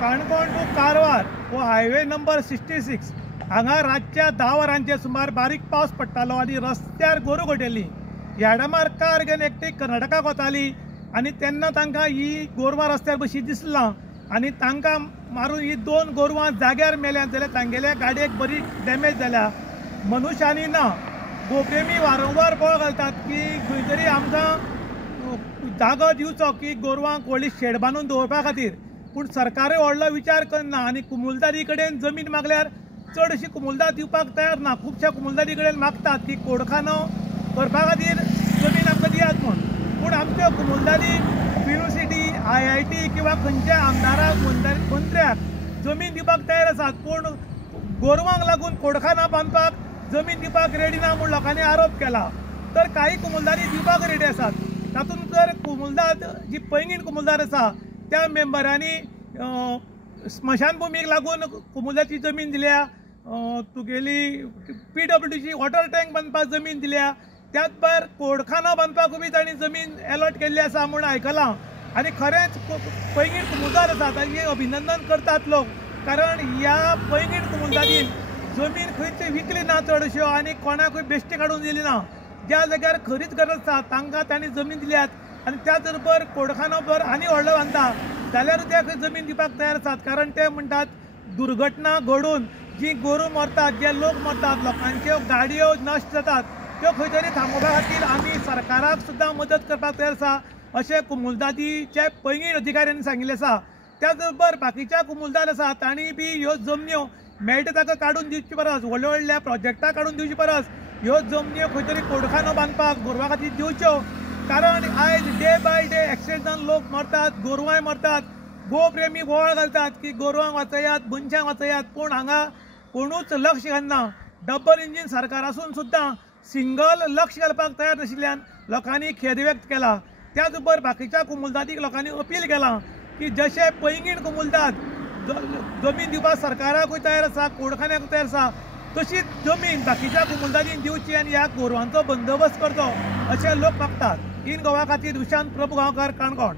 Canacona to Karwar हो highway number 66 हांगा रातच्या 10 वरांचे सुमार बारीक पावस पडटालो आनी रस्त्यार गोरू घोटेली। ह्या टायमार कार घेवन एकटी कर्नाटकाक वताली आनी तेन्ना तांकां ही गोरवां रस्त्यार बशी दिसलां आनी तांकां मारून ही 2 गोरवां जाग्यार मेल्यात। जाल्यार तांगेल्या गाडयेक बरी डॅमेज जाल्या। मनशांनी ना, गोप्रेमी वारंवार बोळ घालतात की खंय तरी आमकां जागो दिवचो की गोरवांक व्हडली शेड बांदून दवरपा खातीर, पूण सरकारूय व्हडलो विचार करना आनी कुमुलदारी कडेन जमीन मागल्यार चडशी कुमुलदार दिवपाक तयार ना। खुबशा कुमुलदारी कडेन मागतात की कोडखानो करपा खातीर जमीन आमकां दियात म्हूण, पूण आमच्यो कुमुलदारी युनिव्हर्सिटी IIT किंवा खंयच्या आमदाराक मंत्र्याक जमीन दिवपाक तयार आसात, पूण गोरवांक लागून कोडखाना बांदपाक जमीन दिवपाक रेडी ना म्हूण लोकांनी आरोप केला। तर काही कुमुलदारी दिवपाक रेडी आसात। तातूंत जर कुमुलदार जी पैंगीण कुमुलदार आसा त्या मेंबरांनी स्मशानभुमीक लागून कुमुलदाची जमीन दिल्या, तुगेली PWDची वॉटर टँक बांदपाक जमीन दिल्या, त्याच भायर कोडखाना बांदपाकूय तांणी जमीन अलॉट केल्ली आसा म्हूण आयकलां। आनी खरेंच पैंगीण कुमुलदार आसा तांचें अभिनंदन करतात लोक, कारण ह्या पैंगीण कुमुलदारीन जमीन खंयच विकली ना चडश्यो आनी कोणाकूय बेश्टी काडून दिली ना। ज्या जाग्यार खरीच गरज आसा तांकां तांणी जमीन दिल्यात आनी त्याच बरोबर कोडखानो जर आनी व्हडलो बांदता जाल्यार त्या जमीन दिवपाक तयार आसात, कारण ते म्हणटात दुर्घटना घडून जी गोरू मरतात, जे लोक मरतात, लोकांच्यो गाडयो नश्ट जातात, त्यो खंय तरी थांबोवपा खातीर आमी सरकाराक सुद्दां मदत करपाक तयार आसा अशें कुमुलदारीचे पैंगीण अधिकाऱ्यांनी सांगिल्लें आसा। त्याच बरोबर बाकीच्या कुमुलदार आसा तांणी बी ह्यो जमन्यो मेळटा ताका काडून दिवचे परस, व्हडल्या व्हडल्या प्रोजेक्टां काडून दिवचे परस ह्यो जमन्यो खंय तरी कोडखानो बांदपाक गोरवां खातीर दिवच्यो, कारण आयज डे बाय डे एक्सिडेंटान लोक मरतात, गोरवांय मरतात। गोप्रेमी बोवाळ घालतात की गोरवांक वाचयात, मनशांक वाचयात, पूण हांगा कोणूच लक्ष घालना। डबल इंजीन सरकार आसून सुद्दां सिंगल लक्ष घालपाक तयार नाशिल्ल्यान लोकांनी खेद व्यक्त केला। त्याच बरोबर बाकीच्या कुमुलदारीक लोकांनी अपील केलां की जशे पैंगीण कुमुलदार जमीन दिवपाक सरकाराकूय तयार आसा, कोडखान्याक तयार आसा, तशीच जमीन बाकीच्या कुमुलदारीन दिवची आनी ह्या गोरवांचो बंदोबस्त करचो अशें लोक मागतात। इन गोवा खातीर दुशांत प्रभू गांवकार, काणकोण।